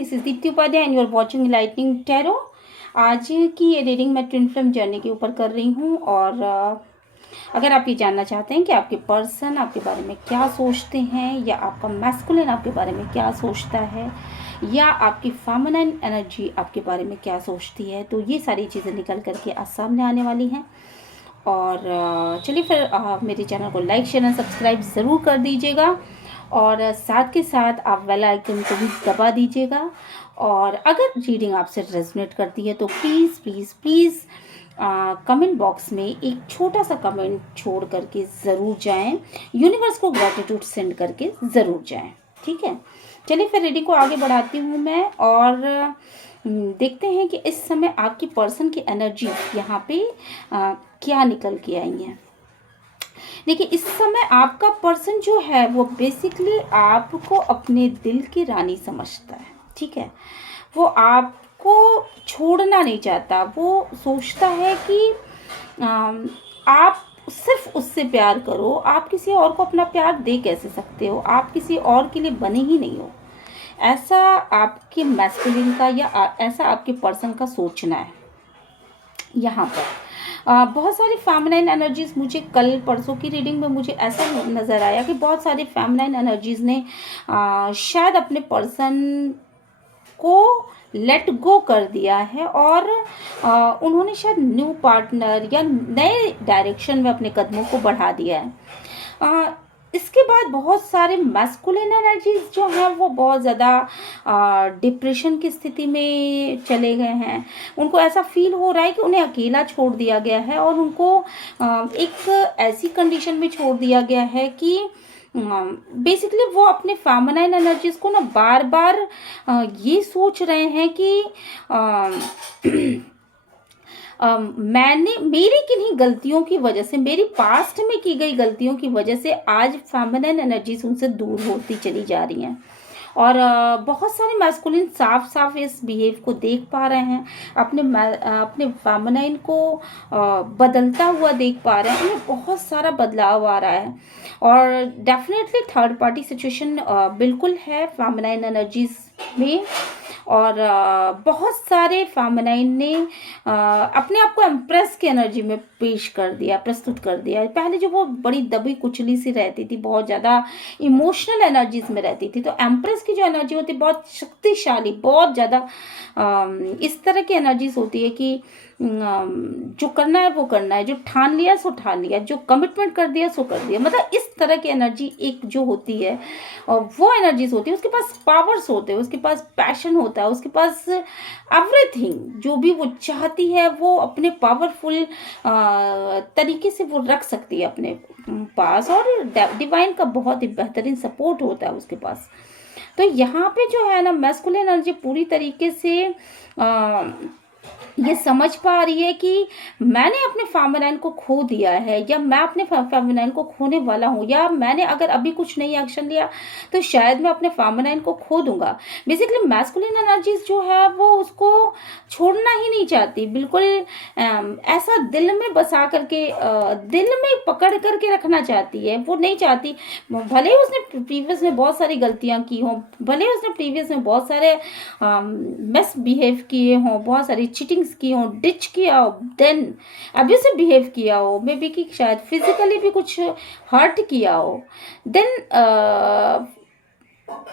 This is Deepti Upadhyay and you are watching lightning tarot. आज की ये रीडिंग मैं ट्विन फ्लेम जर्नी के ऊपर कर रही हूँ और अगर आप ये जानना चाहते हैं कि आपके पर्सन आपके बारे में क्या सोचते हैं या आपका मैस्कुलिन आपके बारे में क्या सोचता है या आपकी फेमिनिन एनर्जी आपके बारे में क्या सोचती है, तो ये सारी चीज़ें निकल करके आज सामने आने वाली हैं। और चलिए फिर मेरे चैनल को लाइक शेयर एंड सब्सक्राइब ज़रूर कर दीजिएगा और साथ के साथ आप बेल आइकन को भी दबा दीजिएगा। और अगर रीडिंग आपसे रेजोनेट करती है तो please please please comment box में एक छोटा सा कमेंट छोड़ करके ज़रूर जाएं, यूनिवर्स को ग्रैटिट्यूड सेंड करके ज़रूर जाएं, ठीक है। चलिए फिर रीडिंग को आगे बढ़ाती हूँ मैं और देखते हैं कि इस समय आपकी पर्सन की एनर्जी यहाँ पे क्या निकल के आई है। देखिए, इस समय आपका पर्सन जो है वो बेसिकली आपको अपने दिल की रानी समझता है, ठीक है। वो आपको छोड़ना नहीं चाहता। वो सोचता है कि आप सिर्फ उससे प्यार करो, आप किसी और को अपना प्यार दे कैसे सकते हो, आप किसी और के लिए बने ही नहीं हो। ऐसा आपके मैस्कुलिन का या ऐसा आपके पर्सन का सोचना है यहाँ पर। बहुत सारी फेमिनाइन एनर्जीज, मुझे कल परसों की रीडिंग में मुझे ऐसा नज़र आया कि बहुत सारी फेमिनाइन एनर्जीज ने शायद अपने पर्सन को लेट गो कर दिया है और उन्होंने शायद न्यू पार्टनर या नए डायरेक्शन में अपने कदमों को बढ़ा दिया है। इसके बाद बहुत सारे मैस्कुलिन एनर्जीज जो हैं वो बहुत ज़्यादा डिप्रेशन की स्थिति में चले गए हैं। उनको ऐसा फील हो रहा है कि उन्हें अकेला छोड़ दिया गया है और उनको एक ऐसी कंडीशन में छोड़ दिया गया है कि बेसिकली वो अपने फेमिनाइन एनर्जीज को ना बार बार ये सोच रहे हैं कि मैंने मेरी किन्हीं गलतियों की वजह से, मेरी पास्ट में की गई गलतियों की वजह से आज फेमिनिन एनर्जीज उनसे दूर होती चली जा रही हैं। और बहुत सारे मैस्कुलिन साफ साफ इस बिहेव को देख पा रहे हैं, अपने फेमिनिन को बदलता हुआ देख पा रहे हैं। उन्हें बहुत सारा बदलाव आ रहा है और डेफिनेटली थर्ड पार्टी सिचुएशन बिल्कुल है फेमिनिन एनर्जीज में। और बहुत सारे फेमिनाइन ने अपने आप को एम्प्रेस की एनर्जी में पेश कर दिया, प्रस्तुत कर दिया। पहले जो वो बड़ी दबी कुचली सी रहती थी, बहुत ज़्यादा इमोशनल एनर्जीज में रहती थी, तो एम्प्रेस की जो एनर्जी होती है बहुत शक्तिशाली, बहुत ज़्यादा इस तरह की एनर्जीज होती है कि जो करना है वो करना है, जो ठान लिया सो ठान लिया, जो कमिटमेंट कर दिया सो कर दिया। मतलब इस तरह की एनर्जी एक जो होती है और वो एनर्जीज होती है, उसके पास पावर्स होते हैं, उसके पास पैशन होता है, उसके पास एवरीथिंग जो भी वो चाहती है वो अपने पावरफुल तरीके से वो रख सकती है अपने पास। और डिवाइन का बहुत ही बेहतरीन सपोर्ट होता है उसके पास। तो यहाँ पे जो है ना, मैस्कुलिन एनर्जी पूरी तरीके से ये समझ पा रही है कि मैंने अपने फेमिनाइन को खो दिया है या मैं अपने फेमिनाइन को खोने वाला हूँ, या मैंने अगर अभी कुछ नहीं एक्शन लिया तो शायद मैं अपने फेमिनाइन को खो दूंगा। बेसिकली मैस्कुलिन एनर्जीज जो है वो उसको छोड़ना ही नहीं चाहती, बिल्कुल ऐसा दिल में बसा करके दिल में पकड़ करके रखना चाहती है। वो नहीं चाहती, भले ही उसने प्रीवियस में बहुत सारी गलतियां की हों, भले ही उसने प्रीवियस में बहुत सारे मिस बिहेव किए हों, बहुत सारी चीटिंग्स की हो, डिच किया हो, देन अब्यूसिव बिहेव किया हो, मे बी कि शायद फिजिकली भी कुछ हर्ट किया हो, देन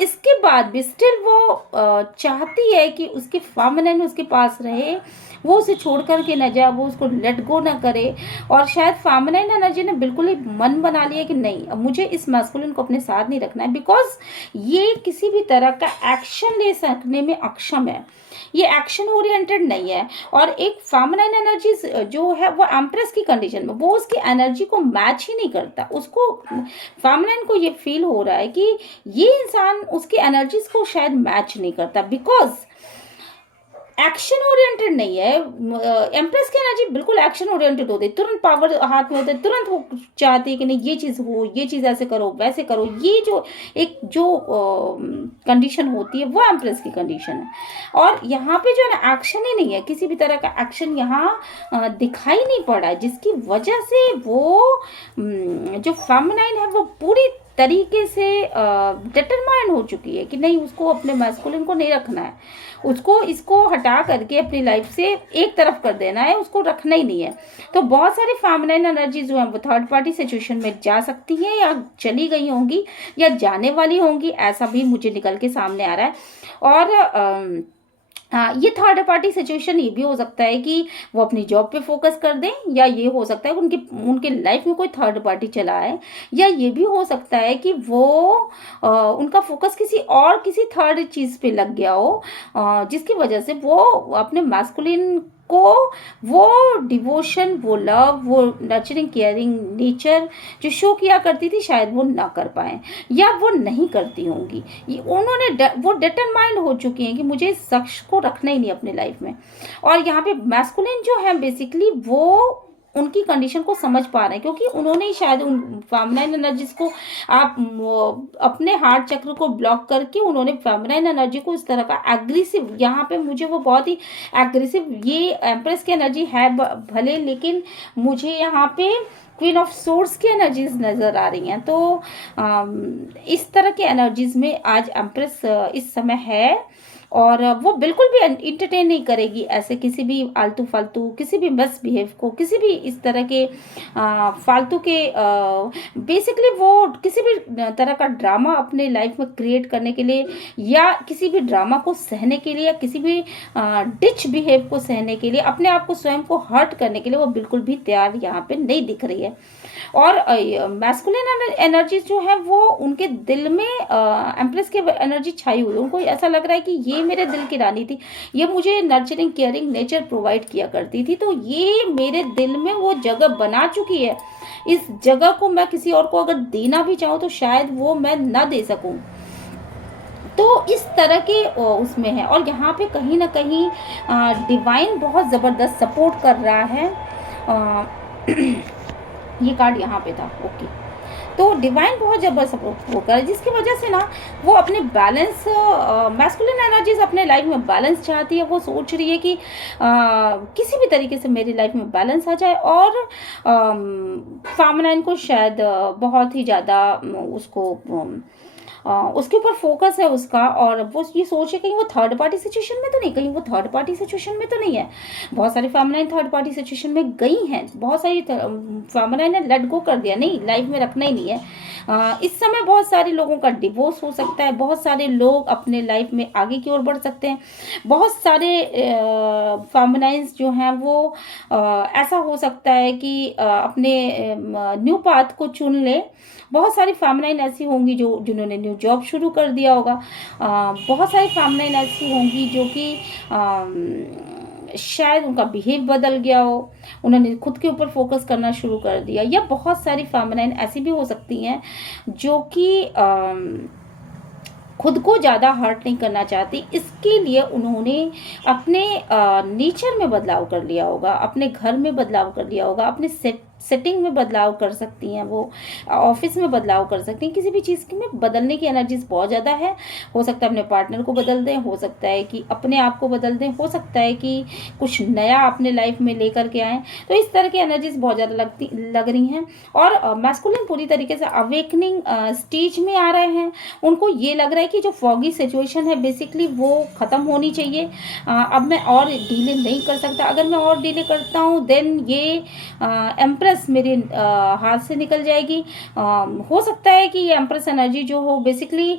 इसके बाद भी स्टिल वो चाहती है कि उसके फेमिनिन उसके पास रहे, वो उसे छोड़ करके न जाए, वो उसको लेट गो ना करे। और शायद फेमिनिन एनर्जी ने बिल्कुल ही मन बना लिया कि नहीं, अब मुझे इस मैस्कुलिन को अपने साथ नहीं रखना है, बिकॉज ये किसी भी तरह का एक्शन ले सकने में अक्षम है, ये एक्शन ओरिएंटेड नहीं है। और एक फेमिनिन एनर्जी जो है वो एम्प्रेस की कंडीशन में वो उसकी एनर्जी को मैच ही नहीं करता। उसको फेमिनिन को ये फील हो रहा है कि ये इंसान उसकी एनर्जीज को शायद मैच नहीं करता, बिकॉज एक्शन ओरिएंटेड नहीं है। एम्प्रेस की एनर्जी बिल्कुल एक्शन ओरिएंटेड होती है, तुरंत पावर हाथ में होता है, तुरंत वो चाहती है कि नहीं ये चीज़ हो, ये चीज़ ऐसे करो वैसे करो। ये जो एक जो कंडीशन होती है वो एम्प्रेस की कंडीशन है। और यहाँ पे जो है ना एक्शन ही नहीं है, किसी भी तरह का एक्शन यहाँ दिखाई नहीं पड़ा है, जिसकी वजह से वो जो फेमिनाइन है वो पूरी तरीके से डिटरमाइन हो चुकी है कि नहीं, उसको अपने मैस्कुलिन को नहीं रखना है, उसको इसको हटा करके अपनी लाइफ से एक तरफ कर देना है, उसको रखना ही नहीं है। तो बहुत सारी फेमिनाइन एनर्जी जो है वो थर्ड पार्टी सिचुएशन में जा सकती है या चली गई होंगी या जाने वाली होंगी, ऐसा भी मुझे निकल के सामने आ रहा है। और हाँ, ये थर्ड पार्टी सिचुएशन ये भी हो सकता है कि वो अपनी जॉब पे फोकस कर दें, या ये हो सकता है उनकी उनके लाइफ में कोई थर्ड पार्टी चला है, या ये भी हो सकता है कि वो उनका फोकस किसी थर्ड चीज़ पे लग गया हो, जिसकी वजह से वो अपने मैस्कुलिन को वो डिवोशन, वो लव, वो नर्चरिंग केयरिंग नेचर जो शो किया करती थी, शायद वो ना कर पाए या वो नहीं करती होंगी। वो डिटरमाइंड हो चुकी हैं कि मुझे इस शख्स को रखना ही नहीं अपने लाइफ में। और यहाँ पे मैस्कुलिन जो है बेसिकली वो उनकी कंडीशन को समझ पा रहे हैं, क्योंकि उन्होंने ही शायद उन फेमिनाइन एनर्जीज को अपने हार्ट चक्र को ब्लॉक करके उन्होंने फेमिनाइन एनर्जी को इस तरह का एग्रेसिव, यहाँ पे मुझे वो बहुत ही एग्रेसिव, ये एम्प्रेस की एनर्जी है भले, लेकिन मुझे यहाँ पे क्वीन ऑफ सोर्स की एनर्जीज नज़र आ रही हैं। तो इस तरह की एनर्जीज में आज एम्प्रेस इस समय है, और वो बिल्कुल भी इंटरटेन नहीं करेगी ऐसे किसी भी आलतू फालतू, किसी भी मिसबिहेव को, किसी भी इस तरह के फालतू के बेसिकली वो किसी भी तरह का ड्रामा अपने लाइफ में क्रिएट करने के लिए, या किसी भी ड्रामा को सहने के लिए, या किसी भी डिच बिहेव को सहने के लिए, अपने आप को स्वयं को हर्ट करने के लिए वो बिल्कुल भी तैयार यहाँ पे नहीं दिख रही है। और मैस्कुलिन एनर्जी जो है वो उनके दिल में एम्प्रेस की एनर्जी छाई हुई है। उनको ऐसा लग रहा है कि ये मेरे दिल की रानी थी, ये मुझे नर्चरिंग केयरिंग नेचर प्रोवाइड किया करती थी, तो ये मेरे दिल में वो जगह बना चुकी है। इस जगह को मैं किसी और को अगर देना भी चाहूँ तो शायद वो मैं ना दे सकूँ। तो इस तरह के उसमें है। और यहाँ पे कहीं ना कहीं डिवाइन बहुत ज़बरदस्त सपोर्ट कर रहा है। ये कार्ड यहाँ पे था, ओके। तो डिवाइन बहुत जबरदस्त सपोर्ट वो कर, जिसकी वजह से ना वो अपने बैलेंस, मैस्कुलिन एनर्जीज अपने लाइफ में बैलेंस चाहती है। वो सोच रही है कि किसी भी तरीके से मेरी लाइफ में बैलेंस आ जाए, और फेमिनाइन को शायद बहुत ही ज़्यादा उसके ऊपर फोकस है उसका, और वो ये सोचे कहीं वो थर्ड पार्टी सिचुएशन में तो नहीं, कहीं वो थर्ड पार्टी सिचुएशन में तो नहीं है। बहुत सारी फेमिनाइन थर्ड पार्टी सिचुएशन में गई हैं, बहुत सारी फेमिनाइन ने लेट गो कर दिया, नहीं लाइफ में रखना ही नहीं है। इस समय बहुत सारे लोगों का डिवोर्स हो सकता है, बहुत सारे लोग अपने लाइफ में आगे की ओर बढ़ सकते हैं। बहुत सारे फेमिनाइंस जो हैं वो ऐसा हो सकता है कि अपने न्यू पाथ को चुन ले। बहुत सारी फेमिनाइन ऐसी होंगी जिन्होंने न्यू जॉब शुरू कर दिया होगा। बहुत सारी फेमिनाइन ऐसी होंगी जो कि शायद उनका बिहेव बदल गया हो, उन्होंने खुद के ऊपर फोकस करना शुरू कर दिया। या बहुत सारी फेमिनाइन ऐसी भी हो सकती हैं जो कि खुद को ज़्यादा हर्ट नहीं करना चाहती, इसके लिए उन्होंने अपने नेचर में बदलाव कर लिया होगा, अपने घर में बदलाव कर लिया होगा, अपने सेटिंग में बदलाव कर सकती हैं, वो ऑफिस में बदलाव कर सकती हैं। किसी भी चीज़ में बदलने की एनर्जीज बहुत ज़्यादा है। हो सकता है अपने पार्टनर को बदल दें, हो सकता है कि अपने आप को बदल दें, हो सकता है कि कुछ नया अपने लाइफ में लेकर के आएँ। तो इस तरह की एनर्जीज बहुत ज़्यादा लग रही हैं। और मैस्कुलिन पूरी तरीके से अवेकनिंग स्टेज में आ रहे हैं। उनको ये लग रहा है कि जो फॉगी सिचुएशन है बेसिकली वो ख़त्म होनी चाहिए। अब मैं और डीले नहीं कर सकता, अगर मैं और डीले करता हूँ देन ये एम्प्रेस मेरे हाथ से निकल जाएगी। हो सकता है कि ये एम्प्रेस एनर्जी जो हो बेसिकली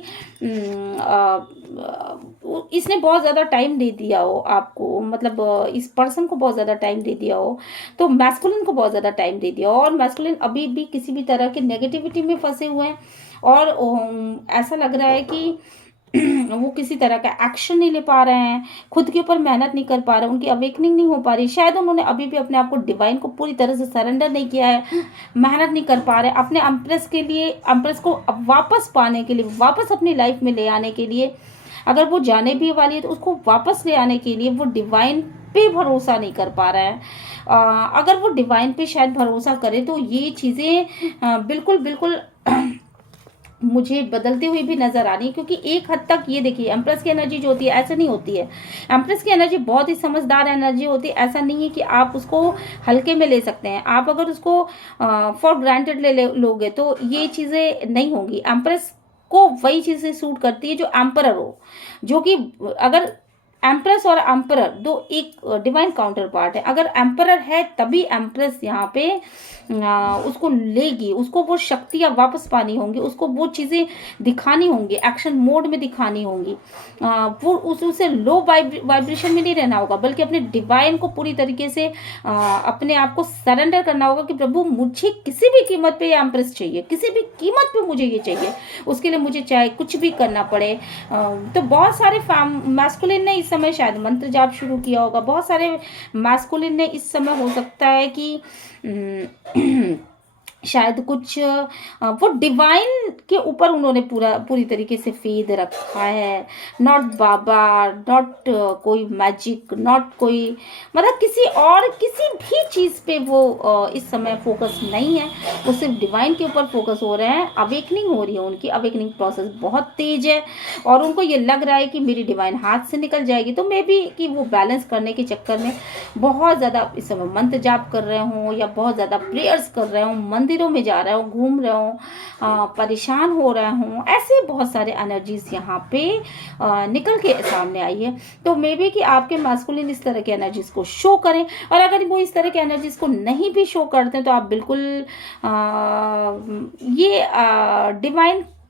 इसने बहुत ज़्यादा टाइम दे दिया हो आपको, मतलब इस पर्सन को बहुत ज़्यादा टाइम दे दिया हो, तो मैस्कुलिन को बहुत ज़्यादा टाइम दे दिया हो, और मैस्कुलिन अभी भी किसी भी तरह के नेगेटिविटी में फंसे हुए हैं। और ऐसा लग रहा है कि वो किसी तरह का एक्शन नहीं ले पा रहे हैं, खुद के ऊपर मेहनत नहीं कर पा रहे, उनकी अवेकनिंग नहीं हो पा रही। शायद उन्होंने अभी भी अपने आप को डिवाइन को पूरी तरह से सरेंडर नहीं किया है, मेहनत नहीं कर पा रहे अपने एम्प्रेस को वापस पाने के लिए, वापस अपनी लाइफ में ले आने के लिए। अगर वो जाने भी वाली है तो उसको वापस ले आने के लिए वो डिवाइन पे भरोसा नहीं कर पा रहा है। अगर वो डिवाइन पे शायद भरोसा करे तो ये चीज़ें बिल्कुल मुझे बदलते हुए भी नजर आ रही है, क्योंकि एक हद तक ये देखिए एम्प्रेस की एनर्जी जो होती है ऐसा नहीं होती है। एम्प्रेस की एनर्जी बहुत ही समझदार एनर्जी होती है। ऐसा नहीं है कि आप उसको हल्के में ले सकते हैं। आप अगर उसको फॉर ग्रांटेड लोगे तो ये चीज़ें नहीं होंगी। एम्प्रेस को वही चीज़ें सूट करती है जो एम्परर हो, जो कि अगर एम्प्रेस और एम्परर दो एक डिवाइन काउंटर पार्ट है। अगर एम्परर है तभी एम्प्रेस यहाँ पे उसको लेगी, उसको वो शक्तियाँ वापस पानी होंगी, उसको वो चीज़ें दिखानी होंगी, एक्शन मोड में दिखानी होंगी। वो उसे लो वाइब्रेशन में नहीं रहना होगा, बल्कि अपने डिवाइन को पूरी तरीके से अपने आप को सरेंडर करना होगा कि प्रभु मुझे किसी भी कीमत पे ये एम्प्रेस चाहिए, किसी भी कीमत पे मुझे ये चाहिए, उसके लिए मुझे चाहे कुछ भी करना पड़े। तो बहुत सारे मैस्कुलिन ने इस समय शायद मंत्र जाप शुरू किया होगा। बहुत सारे मैस्कुलिन ने इस समय हो सकता है कि शायद कुछ वो डिवाइन के ऊपर उन्होंने पूरी तरीके से फेद रखा है। नॉट बाबा, नॉट कोई मैजिक, नॉट कोई मतलब किसी भी चीज़ पे वो इस समय फोकस नहीं है। वो सिर्फ डिवाइन के ऊपर फोकस हो रहे हैं। अवेकनिंग हो रही है उनकी, अवेकनिंग प्रोसेस बहुत तेज है और उनको ये लग रहा है कि मेरी डिवाइन हाथ से निकल जाएगी। तो मे बी कि वो बैलेंस करने के चक्कर में बहुत ज़्यादा इस समय मंत्र जाप कर रहे हों या बहुत ज़्यादा प्रेयर्स कर रहे हों, मंदिरों में जा रहे हो, घूम रहे हो, परेशान हो रहे हो। ऐसे बहुत सारे एनर्जीज यहाँ पे निकल के सामने आई है। तो मे बी कि आपके मैस्कुलिन इस तरह के एनर्जीज को शो करें, और अगर वो इस तरह के एनर्जीज को नहीं भी शो करते हैं तो आप बिल्कुल ये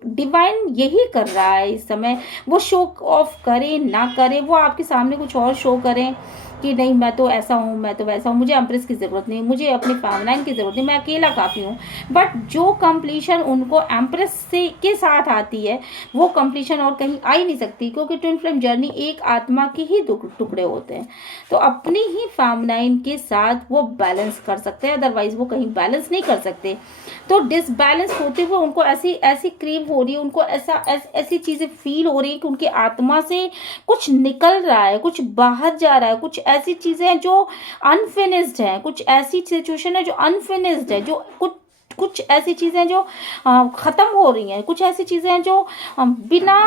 डिवाइन यही कर रहा है इस समय। वो शो ऑफ करे ना करे, वो आपके सामने कुछ और शो करें कि नहीं मैं तो ऐसा हूँ, मैं तो वैसा हूँ, मुझे एम्प्रेस की ज़रूरत नहीं, मुझे अपनी फेमिनाइन की ज़रूरत नहीं, मैं अकेला काफ़ी हूँ। बट जो कंप्लीशन उनको एम्प्रेस से के साथ आती है वो कंप्लीशन और कहीं आ ही नहीं सकती, क्योंकि ट्विन फ्लेम जर्नी एक आत्मा के ही टुकड़े होते हैं। तो अपनी ही फेमिनाइन के साथ वो बैलेंस कर सकते हैं, अदरवाइज वो कहीं बैलेंस नहीं कर सकते। तो डिसबैलेंस होते हुए उनको ऐसी क्रीव हो रही है, उनको ऐसी चीज़ें फील हो रही है कि उनकी आत्मा से कुछ निकल रहा है, कुछ बाहर जा रहा है, कुछ ऐसी चीज़ें हैं जो अनफिनिश्ड है, कुछ ऐसी सिचुएशन है जो अनफिनिश्ड है, जो कुछ ऐसी चीज़ें जो ख़त्म हो रही हैं, कुछ ऐसी चीज़ें हैं जो बिना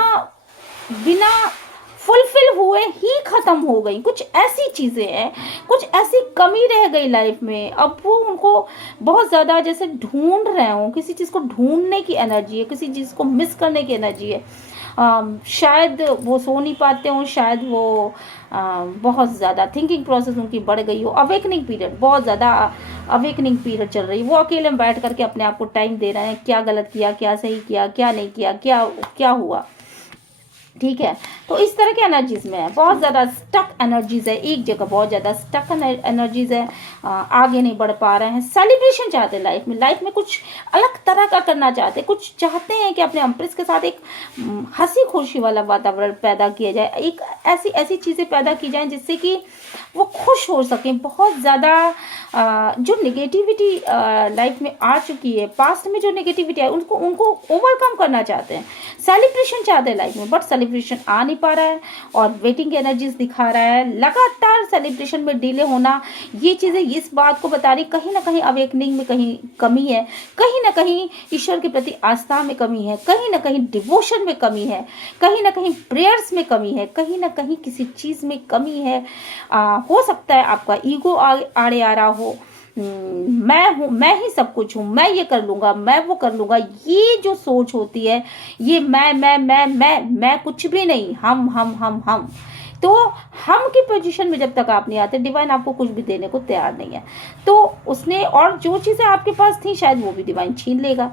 फुलफिल हुए ही ख़त्म हो गई। कुछ ऐसी चीज़ें हैं, कुछ ऐसी कमी रह गई लाइफ में। अब वो उनको बहुत ज़्यादा जैसे ढूंढ रहे हो, किसी चीज़ को ढूंढने की एनर्जी है, किसी चीज़ को मिस करने की एनर्जी है। शायद वो सो नहीं पाते हो, शायद वो बहुत ज़्यादा थिंकिंग प्रोसेस उनकी बढ़ गई हो। अवेकनिंग पीरियड, बहुत ज़्यादा अवेकनिंग पीरियड चल रही है। वो अकेले में बैठ करके अपने आप को टाइम दे रहे हैं, क्या गलत किया, क्या सही किया, क्या नहीं किया, क्या हुआ। ठीक है, तो इस तरह के एनर्जीज में है, बहुत ज़्यादा स्टक एनर्जीज है, एक जगह बहुत ज़्यादा स्टक एनर्जीज है, आगे नहीं बढ़ पा रहे हैं। सेलिब्रेशन चाहते हैं लाइफ में कुछ अलग तरह का करना चाहते हैं, कुछ चाहते हैं कि अपने एम्प्रेस के साथ एक हंसी खुशी वाला वातावरण पैदा किया जाए, एक ऐसी चीज़ें पैदा की जाए जिससे कि वो खुश हो सकें। बहुत ज़्यादा जो नेगेटिविटी लाइफ में आ चुकी है, पास्ट में जो नेगेटिविटी है उनको ओवरकम करना चाहते हैं, सेलिब्रेशन चाहते हैं लाइफ में, बट सेलिब्रेशन आ नहीं पा रहा है और वेटिंग एनर्जीज दिखा रहा है। लगातार सेलिब्रेशन में डिले होना, ये चीज़ें इस बात को बता रही कहीं ना कहीं अवेकनिंग में कहीं कमी है, कहीं ना कहीं ईश्वर के प्रति आस्था में कमी है, कहीं ना कहीं डिवोशन में कमी है, कहीं ना कहीं प्रेयर्स में कमी है, कहीं ना कहीं किसी चीज़ में कमी है। हो सकता है आपका ईगो आड़े आ रहा हो, मैं हूँ, मैं ही सब कुछ हूँ, मैं ये कर लूँगा, मैं वो कर लूँगा। ये जो सोच होती है, ये मैं कुछ भी नहीं, हम तो हम की पोजीशन में जब तक आप नहीं आते, डिवाइन आपको कुछ भी देने को तैयार नहीं है। तो उसने और जो चीज़ें आपके पास थी शायद वो भी डिवाइन छीन लेगा।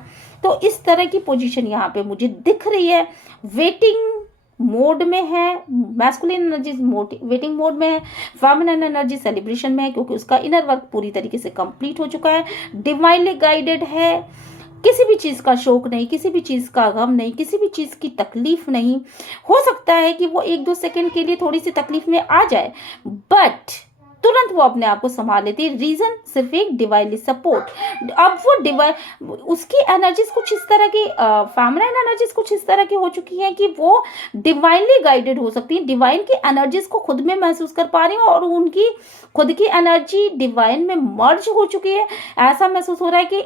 तो इस तरह की पोजीशन यहाँ पे मुझे दिख रही है। वेटिंग मोड में है, मैस्कुलिन एनर्जी वेटिंग मोड में है, फेमिनिन एनर्जी सेलिब्रेशन में है, क्योंकि उसका इनर वर्क पूरी तरीके से कंप्लीट हो चुका है, डिवाइनली गाइडेड है। किसी भी चीज़ का शौक नहीं, किसी भी चीज़ का गम नहीं, किसी भी चीज़ की तकलीफ नहीं। हो सकता है कि वो 1-2 सेकंड के लिए थोड़ी सी तकलीफ में आ जाए, बट तुरंत वो अपने आप को संभाल लेती है। रीजन सिर्फ एक डिवाइनली सपोर्ट। अब वो डिवाइन उसकी एनर्जीज कुछ इस तरह की फेमिनाइन एनर्जीज कुछ इस तरह की हो चुकी हैं कि वो डिवाइनली गाइडेड हो सकती है, डिवाइन की एनर्जीज को खुद में महसूस कर पा रही हैं और उनकी खुद की एनर्जी डिवाइन में मर्ज हो चुकी है। ऐसा महसूस हो रहा है कि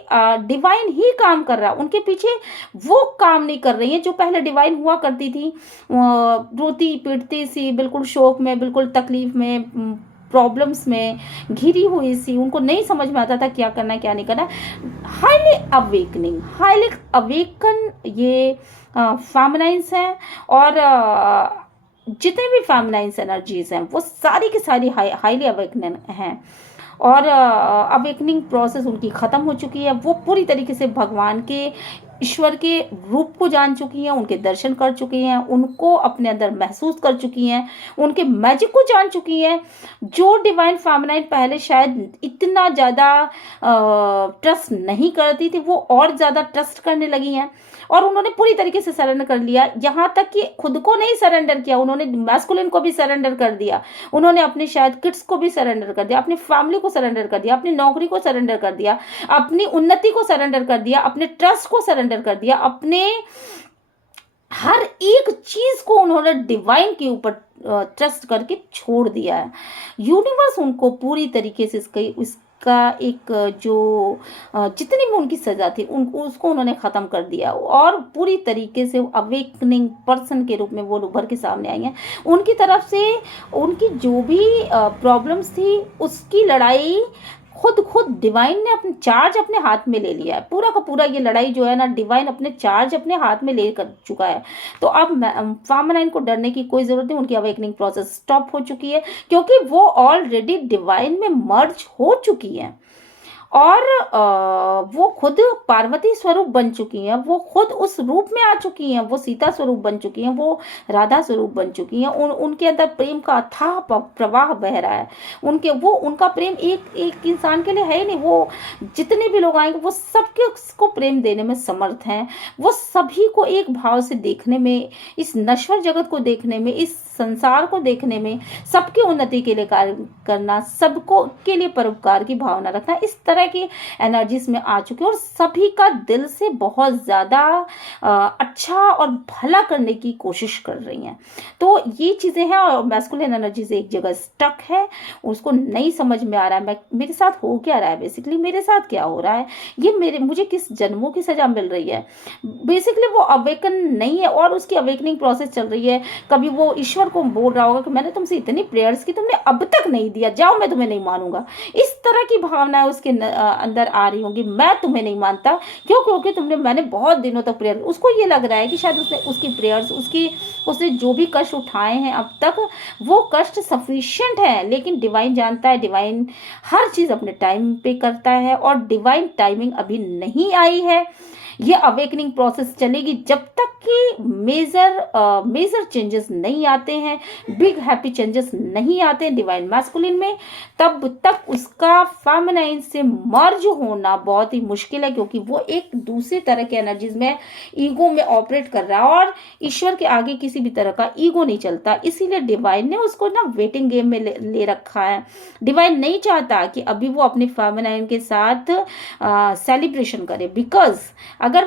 डिवाइन ही काम कर रहा है, उनके पीछे वो काम नहीं कर रही है जो पहले डिवाइन हुआ करती थी, रोती पीटती सी, बिल्कुल शोक में, बिल्कुल तकलीफ में, प्रॉब्लम्स में घिरी हुई सी, उनको नहीं समझ में आता था क्या करना है क्या नहीं करना। हाईली अवेकनिंग, हाईली अवेकन ये फेमिनाइंस हैं और जितने भी फेमिनाइंस एनर्जीज हैं वो सारी की सारी हाईली अवेकन हैं और अवेकनिंग प्रोसेस उनकी ख़त्म हो चुकी है। वो पूरी तरीके से भगवान के, ईश्वर के रूप को जान चुकी हैं, उनके दर्शन कर चुकी हैं, उनको अपने अंदर महसूस कर चुकी हैं, उनके मैजिक को जान चुकी हैं। जो डिवाइन फेमिनाइन पहले शायद इतना ज़्यादा ट्रस्ट नहीं करती थी, वो और ज़्यादा ट्रस्ट करने लगी हैं और उन्होंने पूरी तरीके से सरेंडर कर लिया। यहाँ तक कि खुद को नहीं सरेंडर किया, उन्होंने मैस्कुलिन को भी सरेंडर कर दिया, उन्होंने अपने शायद किड्स को भी सरेंडर कर दिया, अपनी फैमिली को सरेंडर कर दिया, अपनी नौकरी को सरेंडर कर दिया, अपनी उन्नति को सरेंडर कर दिया, अपने ट्रस्ट को सरेंडर कर दिया, अपने हर एक चीज को उन्होंने डिवाइन के ऊपर ट्रस्ट करके छोड़ दिया है। यूनिवर्स उनको पूरी तरीके से इसका एक जो जितनी भी उनकी सजा थी उनको उसको उन्होंने ख़त्म कर दिया और पूरी तरीके से अवेकनिंग पर्सन के रूप में वो उभर के सामने आई हैं। उनकी तरफ से उनकी जो भी प्रॉब्लम्स थी उसकी लड़ाई खुद डिवाइन ने अपने चार्ज अपने हाथ में ले लिया है। पूरा का पूरा ये लड़ाई जो है ना, डिवाइन अपने चार्ज अपने हाथ में ले कर चुका है। तो अब फेमिनाइन को डरने की कोई ज़रूरत नहीं, उनकी अवेकनिंग प्रोसेस स्टॉप हो चुकी है क्योंकि वो ऑलरेडी डिवाइन में मर्ज हो चुकी है और वो खुद पार्वती स्वरूप बन चुकी हैं, वो खुद उस रूप में आ चुकी हैं, वो सीता स्वरूप बन चुकी हैं, वो राधा स्वरूप बन चुकी हैं। उनके अंदर प्रेम का अथाह प्रवाह बह रहा है। उनका प्रेम एक इंसान के लिए है ही नहीं, वो जितने भी लोग आएंगे वो सबके को प्रेम देने में समर्थ हैं। वो सभी को एक भाव से देखने में, इस नश्वर जगत को देखने में, इस संसार को देखने में, सबकी उन्नति के लिए कार्य करना, सबको के लिए परोपकार की भावना रखना, इस तरह की एनर्जीज में आ चुके और सभी का दिल से बहुत ज़्यादा अच्छा और भला करने की कोशिश कर रही हैं। तो ये चीज़ें हैं और मैस्कुलिन एनर्जी से एक जगह स्टक है, उसको नहीं समझ में आ रहा है मेरे साथ हो क्या रहा है, बेसिकली मेरे साथ क्या हो रहा है, ये मुझे किस जन्मों की सजा मिल रही है। बेसिकली वो अवेकन नहीं है और उसकी अवेकनिंग प्रोसेस चल रही है। कभी वो ईश्वर को बोल रहा होगा कि मैंने तुमसे इतनी प्रेयर्स की, तुमने अब तक नहीं दिया, जाओ मैं तुम्हें नहीं मानूंगा। इस तरह की भावनाएं उसके अंदर आ रही होंगी, मैं तुम्हें नहीं मानता क्योंकि मैंने बहुत दिनों तक प्रेयर। उसको ये लग रहा है कि शायद उसकी प्रेयर्स, उसने जो भी कष्ट उठाए हैं अब तक, वो कष्ट सफिशिएंट है। लेकिन डिवाइन जानता है, डिवाइन हर चीज़ अपने टाइम पे करता है और डिवाइन टाइमिंग अभी नहीं आई है। ये अवेकनिंग प्रोसेस चलेगी जब तक कि मेजर चेंजेस नहीं आते हैं, बिग हैप्पी चेंजेस नहीं आते हैं डिवाइन मैस्कुलिन में, तब तक उसका फेमिनाइन से मर्ज होना बहुत ही मुश्किल है क्योंकि वो एक दूसरी तरह के एनर्जीज में, ईगो में ऑपरेट कर रहा है और ईश्वर के आगे किसी भी तरह का ईगो नहीं चलता। इसीलिए डिवाइन ने उसको ना वेटिंग गेम में ले रखा है। डिवाइन नहीं चाहता कि अभी वो अपने फेमिनाइन के साथ सेलिब्रेशन करे, बिकॉज अगर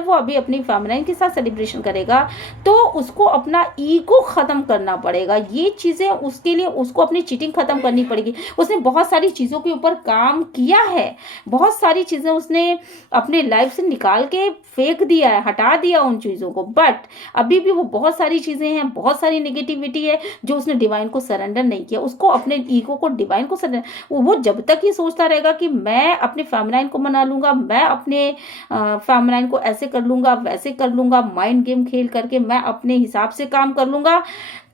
वो अभी अपनी फेमिनाइन के साथ सेलिब्रेशन करेगा तो उसको अपना ईगो खत्म करना पड़ेगा। ये चीजें उसके लिए उसको अपनी चीटिंग खत्म करनी पड़ेगी। उसने बहुत सारी चीजों के ऊपर काम किया है, बहुत सारी चीजें उसने अपने लाइफ से निकाल के फेंक दिया है, हटा दिया उन चीजों को, बट अभी भी वो बहुत सारी चीजें हैं, बहुत सारी नेगेटिविटी है जो उसने डिवाइन को सरेंडर नहीं किया। उसको अपने ईगो को डिवाइन को सरेंडर, वो जब तक ये सोचता रहेगा कि मैं अपने फेमिनाइन को मना लूंगा, मैं अपने फेमिनाइन को ऐसे कर लूंगा, वैसे कर लूंगा, माइंड गेम खेल करके मैं अपने हिसाब से काम कर लूंगा,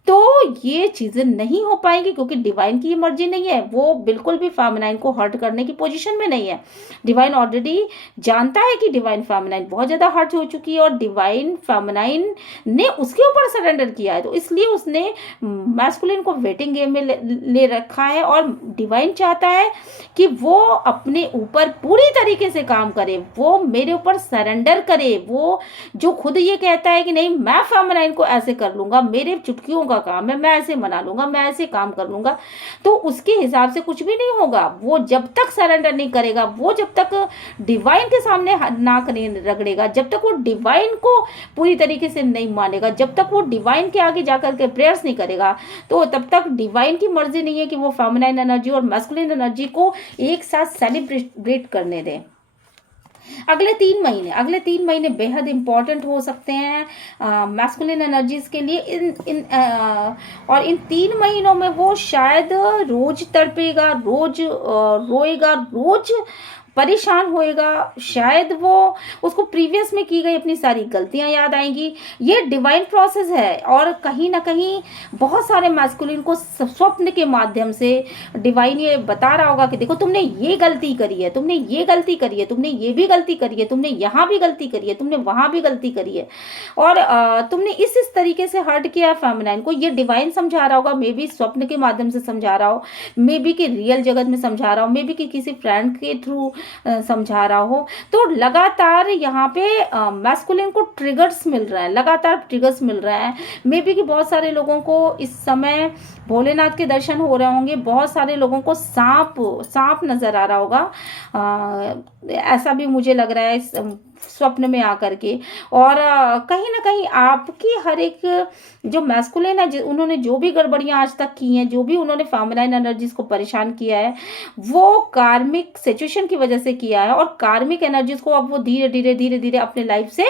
तो ये चीजें नहीं हो पाएंगी क्योंकि डिवाइन की ये मर्जी नहीं है। वो बिल्कुल भी फेमिनाइन को हर्ट करने की पोजीशन में नहीं है। डिवाइन ऑलरेडी जानता है कि डिवाइन फेमिनाइन बहुत ज्यादा हर्ट हो चुकी है और डिवाइन फेमिनाइन ने उसके ऊपर सरेंडर किया है, तो इसलिए उसने मैस्कुलिन को वेटिंग गेम में ले रखा है और डिवाइन चाहता है कि वो अपने ऊपर पूरी तरीके से काम करे, वो मेरे ऊपर सरेंडर करे। वो जो खुद ये कहता है कि नहीं मैं फेमिनाइन को ऐसे कर लूंगा, मेरे चुटकियों का काम है, मैं ऐसे मना लूंगा, मैं ऐसे काम कर लूंगा, तो उसके हिसाब से कुछ भी नहीं होगा। वो जब तक सरेंडर नहीं करेगा, वो जब तक डिवाइन के सामने नाक नहीं रगड़ेगा, जब तक वो डिवाइन को पूरी तरीके से नहीं मानेगा, जब तक वो डिवाइन के आगे जाकर के प्रेयर्स नहीं करेगा, तो तब तक डिवाइन की मर्जी नहीं है कि वो फेमिनाइन एनर्जी और मैस्कुलिन एनर्जी को एक साथ सेलिब्रेट करने दें। अगले 3 महीने बेहद इंपॉर्टेंट हो सकते हैं मैस्कुलिन एनर्जीज के लिए। और इन 3 महीनों में वो शायद रोज तड़पेगा, रोज रोएगा, रोज परेशान होएगा, शायद वो उसको प्रीवियस में की गई अपनी सारी गलतियां याद आएंगी। ये डिवाइन प्रोसेस है और कहीं ना कहीं बहुत सारे मैस्कुलिन को स्वप्न के माध्यम से डिवाइन ये बता रहा होगा कि देखो तुमने ये गलती करी है, तुमने ये गलती करी है, तुमने ये भी गलती करी है, तुमने यहाँ भी गलती करी है, तुमने वहां भी गलती करी है, और तुमने इस तरीके से हर्ट किया है फेमिनाइन को। ये डिवाइन समझा रहा होगा, मे बी स्वप्न के माध्यम से समझा रहा हो, मे बी कि रियल जगत में समझा रहा हो, मे बी कि किसी फ्रेंड के थ्रू समझा रहा हो। तो लगातार यहाँ पे मैस्कुलिन को ट्रिगर्स मिल रहे हैं, लगातार ट्रिगर्स मिल रहे हैं। मे बी कि बहुत सारे लोगों को इस समय भोलेनाथ के दर्शन हो रहे होंगे, बहुत सारे लोगों को सांप नजर आ रहा होगा, ऐसा भी मुझे लग रहा है स्वप्न में आकर के। और कहीं ना कहीं आपकी हर एक जो मैस्कुलिन है, उन्होंने जो भी गड़बड़ियां आज तक की हैं, जो भी उन्होंने फेमिनाइन एनर्जीज को परेशान किया है, वो कार्मिक सिचुएशन की वजह से किया है, और कार्मिक एनर्जीज को अब वो धीरे धीरे अपने लाइफ से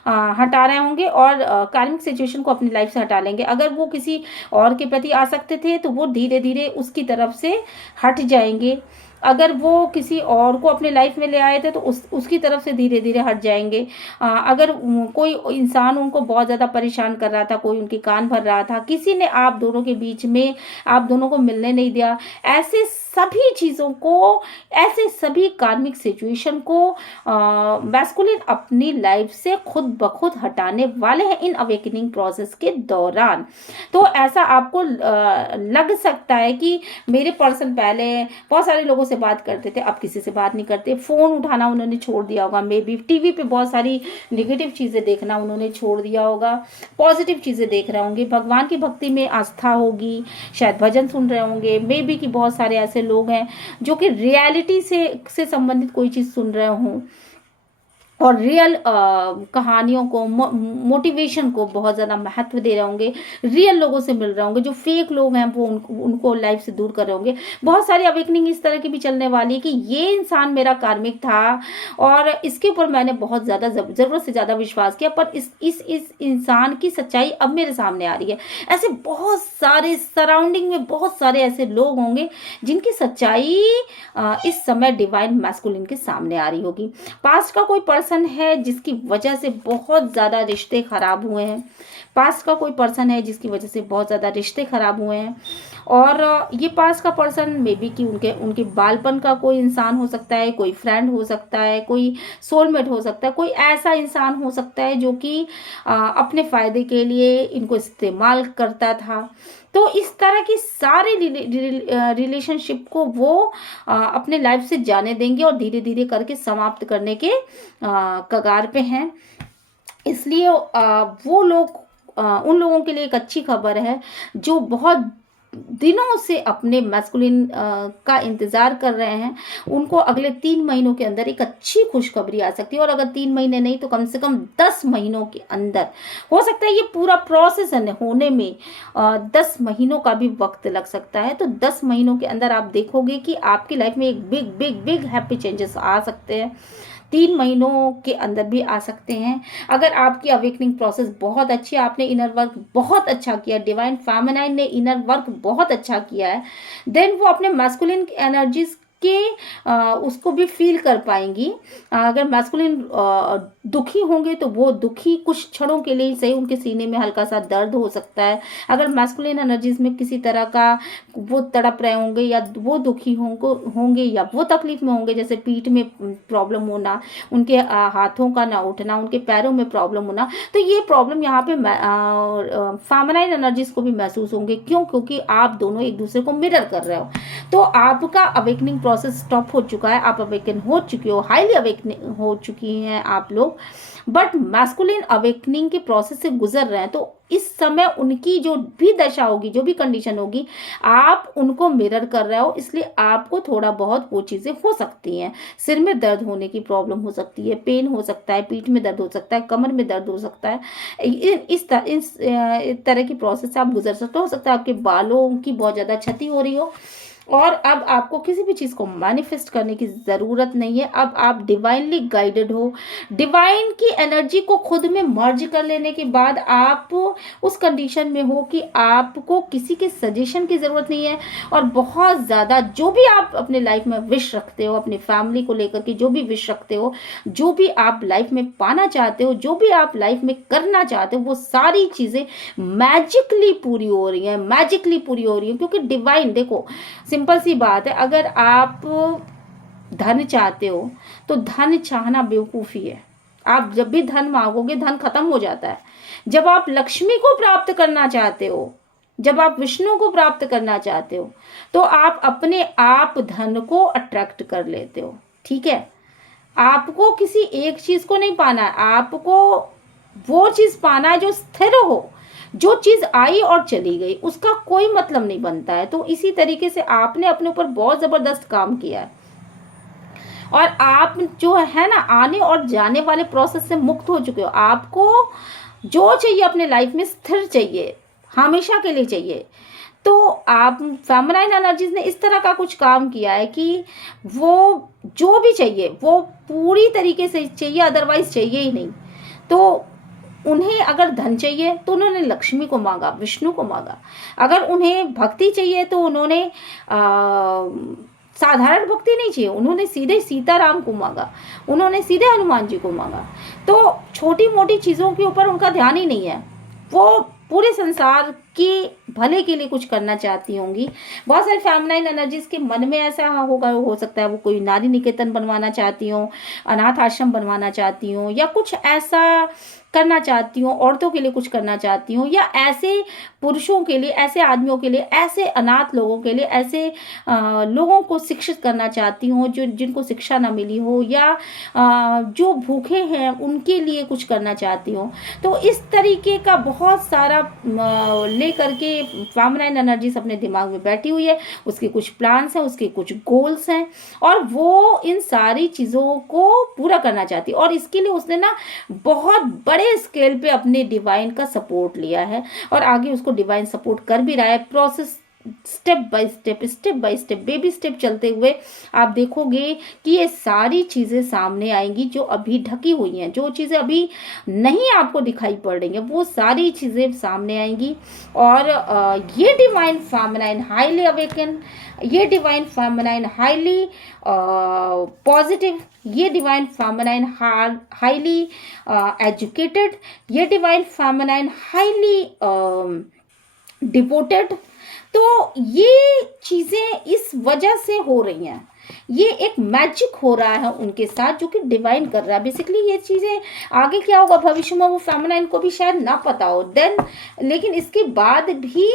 हटा रहे होंगे और कार्मिक सिचुएशन को अपनी लाइफ से हटा लेंगे। अगर वो किसी और के प्रति आ सकते थे तो वो धीरे धीरे उसकी तरफ से हट जाएंगे, अगर वो किसी और को अपने लाइफ में ले आए थे तो उसकी तरफ से धीरे धीरे हट जाएंगे। अगर कोई इंसान उनको बहुत ज़्यादा परेशान कर रहा था, कोई उनकी कान भर रहा था, किसी ने आप दोनों के बीच में आप दोनों को मिलने नहीं दिया, ऐसे सभी चीज़ों को, ऐसे सभी कार्मिक सिचुएशन को मैस्कुलिन अपनी लाइफ से खुद ब खुद हटाने वाले हैं इन अवेकनिंग प्रोसेस के दौरान। तो ऐसा आपको लग सकता है कि मेरे पर्सन पहले बहुत सारे लोगों से बात करते थे, अब किसी से बात नहीं करते, फोन उठाना उन्होंने छोड़ दिया होगा, मे बी टीवी पे बहुत सारी नेगेटिव चीजें देखना उन्होंने छोड़ दिया होगा, पॉजिटिव चीजें देख रहे होंगे, भगवान की भक्ति में आस्था होगी, शायद भजन सुन रहे होंगे, मे बी कि बहुत सारे ऐसे लोग हैं जो कि रियलिटी से संबंधित कोई चीज सुन रहे हों और रियल कहानियों को, मोटिवेशन को बहुत ज़्यादा महत्व दे रहे होंगे, रियल लोगों से मिल रहे होंगे, जो फेक लोग हैं वो उनको लाइफ से दूर कर रहे होंगे। बहुत सारी अवेकनिंग इस तरह की भी चलने वाली है कि ये इंसान मेरा कार्मिक था और इसके ऊपर मैंने बहुत ज़्यादा ज़रूरत से ज़्यादा विश्वास किया, पर इस इंसान की सच्चाई अब मेरे सामने आ रही है। ऐसे बहुत सारे सराउंडिंग में बहुत सारे ऐसे लोग होंगे जिनकी सच्चाई इस समय डिवाइन मैस्कुलिन के सामने आ रही होगी। पास्ट का कोई पर्सन है जिसकी वजह से बहुत ज्यादा रिश्ते खराब हुए हैं, पास्ट का कोई पर्सन है जिसकी वजह से बहुत ज्यादा रिश्ते खराब हुए हैं, और ये पास्ट का पर्सन मे बी कि उनके बालपन का कोई इंसान हो सकता है, कोई फ्रेंड हो सकता है, कोई सोलमेट हो सकता है, कोई ऐसा इंसान हो सकता है जो कि अपने फायदे के लिए इनको इस्तेमाल करता था। तो इस तरह की सारे रिलेशनशिप को वो अपने लाइफ से जाने देंगे और धीरे धीरे करके समाप्त करने के कगार पे हैं। इसलिए वो लोग, उन लोगों के लिए एक अच्छी खबर है जो बहुत दिनों से अपने मैस्कुलिन का इंतजार कर रहे हैं, उनको अगले 3 महीनों के अंदर एक अच्छी खुशखबरी आ सकती है। और अगर 3 महीने नहीं तो कम से कम 10 महीनों के अंदर हो सकता है, ये पूरा प्रोसेस होने में 10 महीनों का भी वक्त लग सकता है। तो 10 महीनों के अंदर आप देखोगे कि आपकी लाइफ में एक big big big happy changes आ सकते हैं, 3 महीनों के अंदर भी आ सकते हैं। अगर आपकी अवेकनिंग प्रोसेस बहुत अच्छी है, आपने इनर वर्क बहुत अच्छा किया, डिवाइन फेमिनाइन ने इनर वर्क बहुत अच्छा किया है, देन वो अपने मैस्कुलिन एनर्जीज के उसको भी फील कर पाएंगी। अगर मैस्कुलिन दुखी होंगे तो वो दुखी कुछ क्षणों के लिए सही, उनके सीने में हल्का सा दर्द हो सकता है। अगर मैस्कुलिन एनर्जीज में किसी तरह का वो तड़प रहे होंगे या वो दुखी होंगे या वो तकलीफ में होंगे, जैसे पीठ में प्रॉब्लम होना, उनके हाथों का ना उठना, उनके पैरों में प्रॉब्लम होना, तो ये प्रॉब्लम यहाँ पे फेमिनाइन एनर्जीज को भी महसूस होंगे। क्यों? क्योंकि आप दोनों एक दूसरे को मिरर कर रहे हो। तो आपका अवेकनिंग प्रोसेस स्टॉप हो चुका है, आप अवेकन हो चुके हो, हाईली अवेकन हो चुकी हैं आप लोग, बट मैस्कुलिन अवेकनिंग के प्रोसेस से गुजर रहे हैं, तो इस समय उनकी जो भी दशा होगी, जो भी कंडीशन होगी, आप उनको मिरर कर रहे हो, इसलिए आपको थोड़ा बहुत वो चीज़ें हो सकती हैं। सिर में दर्द होने की प्रॉब्लम हो सकती है, पेन हो सकता है, पीठ में दर्द हो सकता है, कमर में दर्द हो सकता है, इस तरह की प्रोसेस से आप गुजर सकते हो सकता है आपके बालों की बहुत ज़्यादा क्षति हो रही हो, और अब आपको किसी भी चीज़ को मैनिफेस्ट करने की ज़रूरत नहीं है। अब आप डिवाइनली गाइडेड हो, डिवाइन की एनर्जी को खुद में मर्ज कर लेने के बाद आप उस कंडीशन में हो कि आपको किसी के सजेशन की ज़रूरत नहीं है, और बहुत ज़्यादा जो भी आप अपने लाइफ में विश रखते हो, अपनी फैमिली को लेकर के जो भी विश रखते हो, जो भी आप लाइफ में पाना चाहते हो, जो भी आप लाइफ में करना चाहते हो, वो सारी चीज़ें मैजिकली पूरी हो रही हैं, मैजिकली पूरी हो रही हैं, क्योंकि डिवाइन, देखो सिंपल सी बात है, अगर आप धन चाहते हो तो धन चाहना बेवकूफ़ी है। आप जब भी धन मांगोगे धन खत्म हो जाता है। जब आप लक्ष्मी को प्राप्त करना चाहते हो, जब आप विष्णु को प्राप्त करना चाहते हो, तो आप अपने आप धन को अट्रैक्ट कर लेते हो। ठीक है, आपको किसी एक चीज को नहीं पाना है, आपको वो चीज पाना है जो स्थिर हो। जो चीज आई और चली गई उसका कोई मतलब नहीं बनता है। तो इसी तरीके से आपने अपने ऊपर बहुत जबरदस्त काम किया है, और आप जो है ना आने और जाने वाले प्रोसेस से मुक्त हो चुके हो। आपको जो चाहिए अपने लाइफ में स्थिर चाहिए, हमेशा के लिए चाहिए। तो आप फेमिनाइन एनर्जीज ने इस तरह का कुछ काम किया है कि वो जो भी चाहिए वो पूरी तरीके से चाहिए, अदरवाइज चाहिए ही नहीं। तो उन्हें अगर धन चाहिए तो उन्होंने लक्ष्मी को मांगा, विष्णु को मांगा। अगर उन्हें भक्ति चाहिए तो उन्होंने साधारण भक्ति नहीं चाहिए, उन्होंने सीधे सीताराम को मांगा, उन्होंने सीधे हनुमान जी को मांगा। तो छोटी मोटी चीज़ों के ऊपर उनका ध्यान ही नहीं है, वो पूरे संसार के भले के लिए कुछ करना चाहती होंगी। बहुत सारे फेमिनाइन एनर्जीज के मन में ऐसा होगा, हो सकता है वो कोई नारी निकेतन बनवाना चाहती हो, अनाथ आश्रम बनवाना चाहती हो, या कुछ ऐसा करना चाहती हूँ, औरतों के लिए कुछ करना चाहती हूँ, या ऐसे पुरुषों के लिए, ऐसे आदमियों के लिए, ऐसे अनाथ लोगों के लिए, ऐसे लोगों को शिक्षित करना चाहती हूँ जो जिनको शिक्षा ना मिली हो, या जो भूखे हैं उनके लिए कुछ करना चाहती हूँ। तो इस तरीके का बहुत सारा ले करके फेमिनाइन एनर्जीज अपने दिमाग में बैठी हुई है। उसके कुछ प्लान्स हैं, उसके कुछ गोल्स हैं, और वो इन सारी चीज़ों को पूरा करना चाहती है। और इसके लिए उसने ना बहुत बड़े स्केल पे अपने डिवाइन का सपोर्ट लिया है, और आगे उसको डिवाइन सपोर्ट कर भी रहा है। Process step by step baby step चलते हुए आप देखोगे कि ये सारी चीज़ें सामने आएंगी जो अभी ढकी हुई हैं, जो चीज़ें अभी नहीं आपको दिखाई पड़ रही हैं, वो सारी चीज़ें सामने आएंगी। और ये डिवाइन फेमिनाइन हाईली अवेकन, ये डिवाइन फेमिनाइन हाईली पॉजिटिव, ये डिवाइन फेमिनाइन हाईली एजुकेटेड, ये डिवाइन फेमिनाइन हाईली डिवोटेड। तो ये चीज़ें इस वजह से हो रही हैं, ये एक मैजिक हो रहा है उनके साथ जो कि डिवाइन कर रहा है। बेसिकली ये चीज़ें आगे क्या होगा भविष्य में वो फेमिनाइन को भी शायद ना पता हो देन, लेकिन इसके बाद भी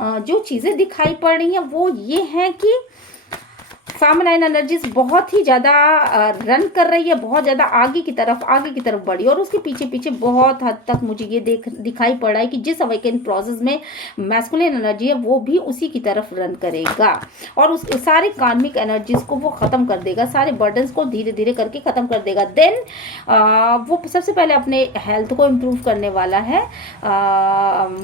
जो चीज़ें दिखाई पड़ रही हैं वो ये हैं कि फेमिनाइन एनर्जीज बहुत ही ज़्यादा रन कर रही है, बहुत ज़्यादा आगे की तरफ बढ़ी, और उसके पीछे पीछे बहुत हद तक मुझे ये दिखाई पड़ रहा है कि जिस अवेकन प्रोसेस में मैस्कुलिन एनर्जी है वो भी उसी की तरफ रन करेगा, और उसके सारे कार्मिक एनर्जीज को वो ख़त्म कर देगा, सारे बर्डन्स को धीरे धीरे करके ख़त्म कर देगा। देन वो सबसे पहले अपने हेल्थ को इम्प्रूव करने वाला है।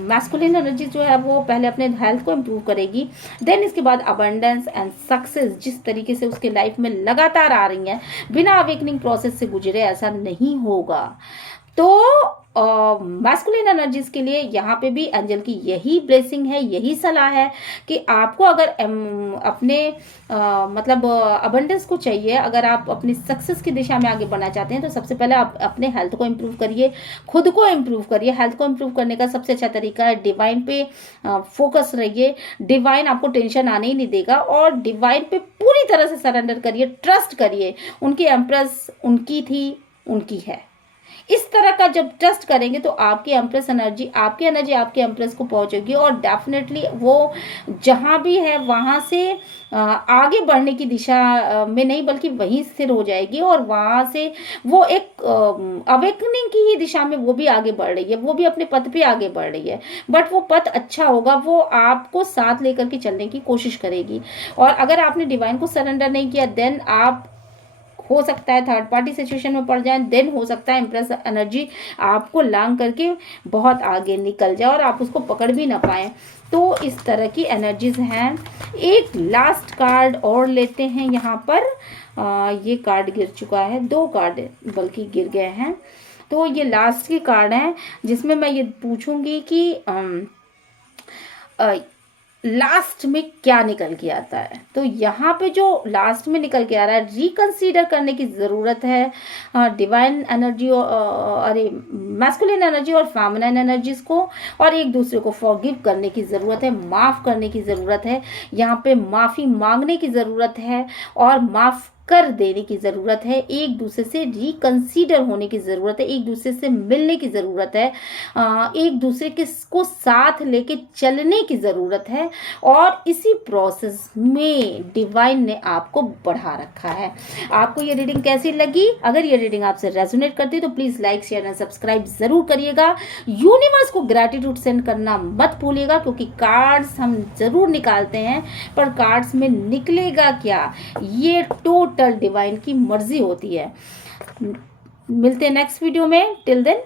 मैस्कुलिन एनर्जी जो है वो पहले अपने हेल्थ को इम्प्रूव करेगी, देन इसके बाद अबंडेंस एंड सक्सेस जिस तरीके से उसके लाइफ में लगातार आ रही हैं, बिना अवेकनिंग प्रोसेस से गुजरे ऐसा नहीं होगा। तो मैस्कुलिन एनर्जीज के लिए यहाँ पे भी एंजल की यही ब्लेसिंग है, यही सलाह है कि आपको अगर अपने मतलब अबंडेंस को चाहिए, अगर आप अपनी सक्सेस की दिशा में आगे बढ़ना चाहते हैं, तो सबसे पहले आप अपने हेल्थ को इम्प्रूव करिए, खुद को इम्प्रूव करिए। हेल्थ को इम्प्रूव करने का सबसे अच्छा तरीका है डिवाइन पे फोकस रहिए। डिवाइन आपको टेंशन आने ही नहीं देगा, और डिवाइन पे पूरी तरह से सरेंडर करिए, ट्रस्ट करिए। उनकी एम्प्रेस उनकी थी, उनकी है, इस तरह का जब ट्रस्ट करेंगे तो आपकी एम्प्रेस एनर्जी आपके एम्प्रेस को पहुंचेगी और डेफिनेटली वो जहां भी है वहां से आगे बढ़ने की दिशा में नहीं बल्कि वहीं स्थिर हो जाएगी और वहां से वो एक अवेकनिंग की ही दिशा में वो भी आगे बढ़ रही है, वो भी अपने पथ पे आगे बढ़ रही है। बट वो पथ अच्छा होगा, वो आपको साथ लेकर के चलने की कोशिश करेगी। और अगर आपने डिवाइन को सरेंडर नहीं किया देन आप हो सकता है थर्ड पार्टी सिचुएशन में पड़ जाए, देन हो सकता है एम्प्रेस एनर्जी आपको लांग करके बहुत आगे निकल जाए और आप उसको पकड़ भी ना पाए। तो इस तरह की एनर्जीज हैं। एक लास्ट कार्ड और लेते हैं यहाँ पर। ये कार्ड गिर चुका है, 2 कार्ड बल्कि गिर गए हैं। तो ये लास्ट की कार्ड है जिसमें मैं ये पूछूंगी कि लास्ट में क्या निकल के आता है। तो यहाँ पे जो लास्ट में निकल के आ रहा है, रिकंसीडर करने की ज़रूरत है डिवाइन एनर्जी अरे मैस्कुलिन एनर्जी और फेमिनिन एनर्जीज को, और एक दूसरे को फॉरगिव करने की ज़रूरत है, माफ़ करने की ज़रूरत है। यहाँ पे माफ़ी मांगने की ज़रूरत है और माफ़ कर देने की ज़रूरत है। एक दूसरे से रिकंसीडर होने की ज़रूरत है, एक दूसरे से मिलने की ज़रूरत है, एक दूसरे के को साथ लेके चलने की ज़रूरत है। और इसी प्रोसेस में डिवाइन ने आपको बढ़ा रखा है। आपको ये रीडिंग कैसी लगी? अगर ये रीडिंग आपसे रेजोनेट करती है तो please like share and subscribe ज़रूर करिएगा। यूनिवर्स को ग्रैटिट्यूड सेंड करना मत भूलिएगा, क्योंकि कार्ड्स हम ज़रूर निकालते हैं पर कार्ड्स में निकलेगा क्या ये टोटल डिवाइन की मर्जी होती है। मिलते हैं नेक्स्ट वीडियो में। Till then